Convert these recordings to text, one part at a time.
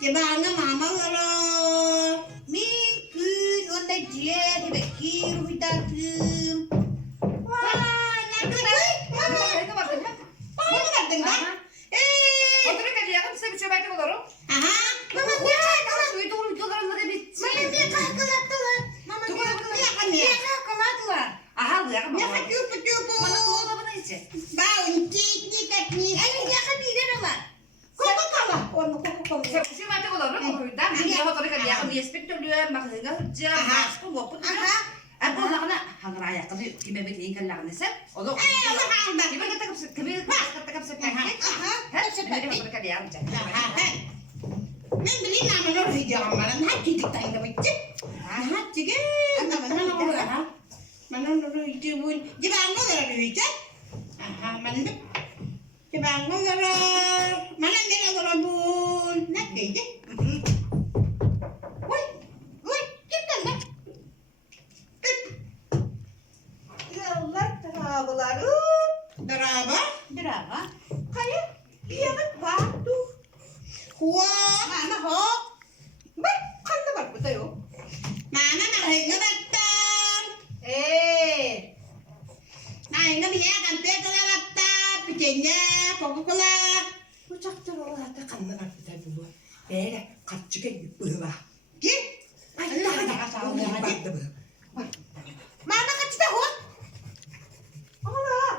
Cebana mamalara. Mümkün onda ciğer bekir huydatım. Vay ne kadar. Bana verdin lan. Oturun hadi yakın size bir çöbertek olurum. Aha. Mama ne kalkılar? Duyduğum videolarında da bir Mama ne kalkılattılar? Mama ne kalkılattılar? Ne kalkılattılar? Aha bu yakın Ne baba. kalkıyor bu? Bana kovalabını içe. Bawon teknik etni. Ay ne kadar var? Coca-Cola. Onu Coca-Cola. Çöbertek olurum. Oradan bir de oturun hadi yakın bir spektörlüğe makasına hıcca. Maskı boku. Apa makna hangar ayakını kime bekleyin kallarını sen. Onu Ay Allah Allah. kime ketakap sepek. Hadi oturun hadi yakın. Ben bileyim ama ne olacağım bana. Ne gidikten de bitti. Aha çıkın. Mana olur ha. Mana olur itu bun. Jebang mo gara duit. Aha mana. Jebang mo gara. Mana dia gara bun. Nak dia. Woi. Woi, kita nak. Allah terabalar. Berapa? Kayak dia kan batu. Wah, mana ho? Baik, kan dapat betul yo. Mana nak hingga batang? Nah hingga dia kan dia kelewatan, bikinnya Coca-Cola. Uçak terolata kan dapat betul bu. Kaçık gibi bu. Git. Ay hadi. Mana kaçta ho? Allah.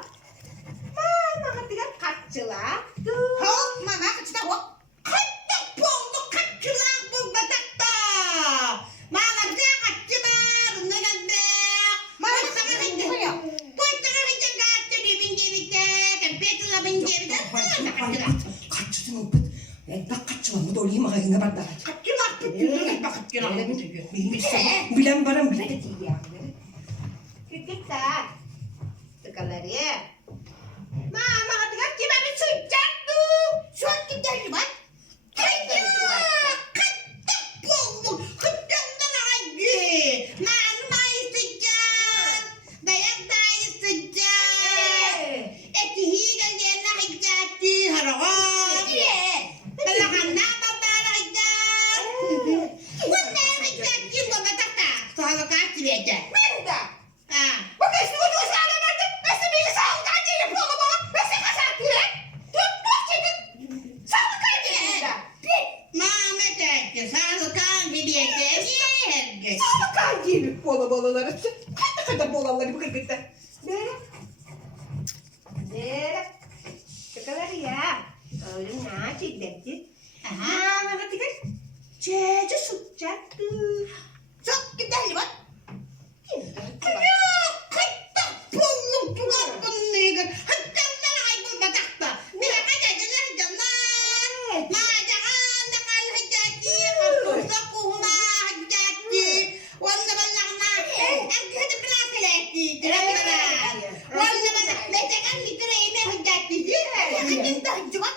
Mana ketiga kaçıla. Ho, mana kaçta ho? Kaçta polu kaçıla bu batakta. Mana dia kaçıla, ne geldi? Mana sana hingga yo. Buat sana hingga kaçtı di pinggir kan petla pinggir kan. Kaçtı mı bu? Tak kaçma bu dolu mah hingga pada. Kaçıla putulun bak kaçıla. Bilang barang bila Kita sekolah dia. Mama katakan kita ada sejak tu. Suat kita hebat. Kaya kata pun kedang lagi. Mama sejak. Dayak dayak sejak. Higal dia nak jadi harawan. Belahan nama belahan. Wala hijab juga batata. Soal kasih aja. Mana? Bakit sinuto sa alam natin? Basta may kasama ka dyan yung polo mo? Basta kasama ka dyan? Sama ka dyan? Mama dedi, sağlık hangi diye geldi. Sama kaji bola bolaları. Kaç kadar bolaları bu kırgıtta. Dere. Şakalar ya. Öyle nasıl dedi? Aha, nanti kan. Cece sucattı. Çok güzel bak. Kaya kata polo tuan pendidikan. Hatta ay bu batakta. Bila kaya jalan jalan. Ma jangan nakal hajati. Kapus aku ma hajati. Wala balang na. Ang kita kelas lagi. Wala balang. Leca kan mikir ini hajati. Kita cuma.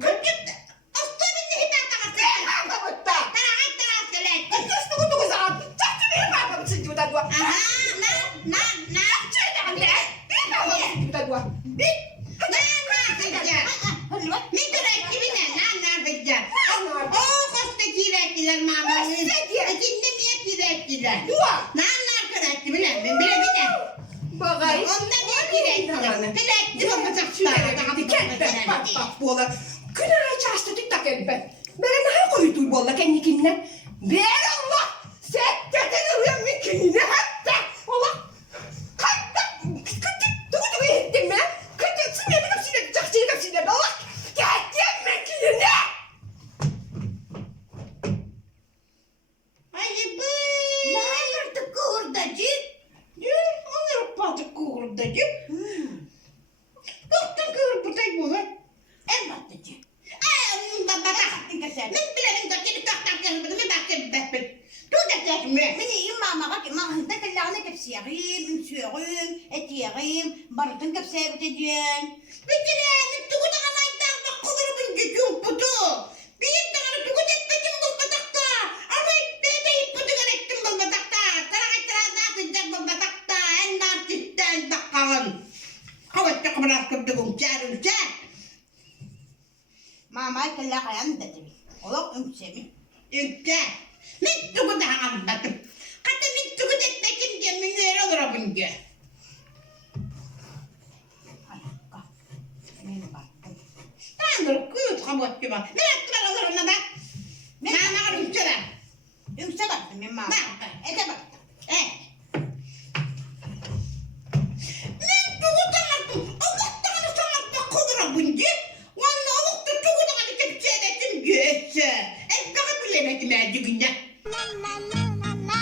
Kita. Astaga ni hita tak. Apa betul? Kelas lagi. Terus tunggu saat. Cacing ini apa sejuta dua? Aha, nah. Cacing anda. Ini apa sejuta dua? Dua. Bagay. Bola. Kena çasta tiktak elbet. Ben ne koydu bola kendikinle? Bir Allah. Sekketin uyanmikine hatta. Allah. Hatta. Dur ettim ben. Kıtı sinirli kapsine çakçıyı kapsine. Allah. Gelmekine. Barutun kapsaya biteceğim. Bitirelim. Tuğda kamaydan bak kudurumun gücüm putu. Bir tane tuğda etmecim bu batakta. Ama bebe iputugan ettim bu batakta. Tarakay tarada kıncak bu batakta. En nartisten bakalım. Kavat ka kamaras kapta kong charun chat. Mama kella kayan dedi. Oğlum ümsemi. Ünke. Mit tuku da anlattım. Katı mit tuku etmekim diye minöre olur bunca. Ay kah. Emin baktım. Tanrı kuyut kabut gibi. Ne yaptılar olur ona da? Ne yaptılar ünkeler? Ümse baktım ben mama. Ne yaptı? Ete baktım. Eh.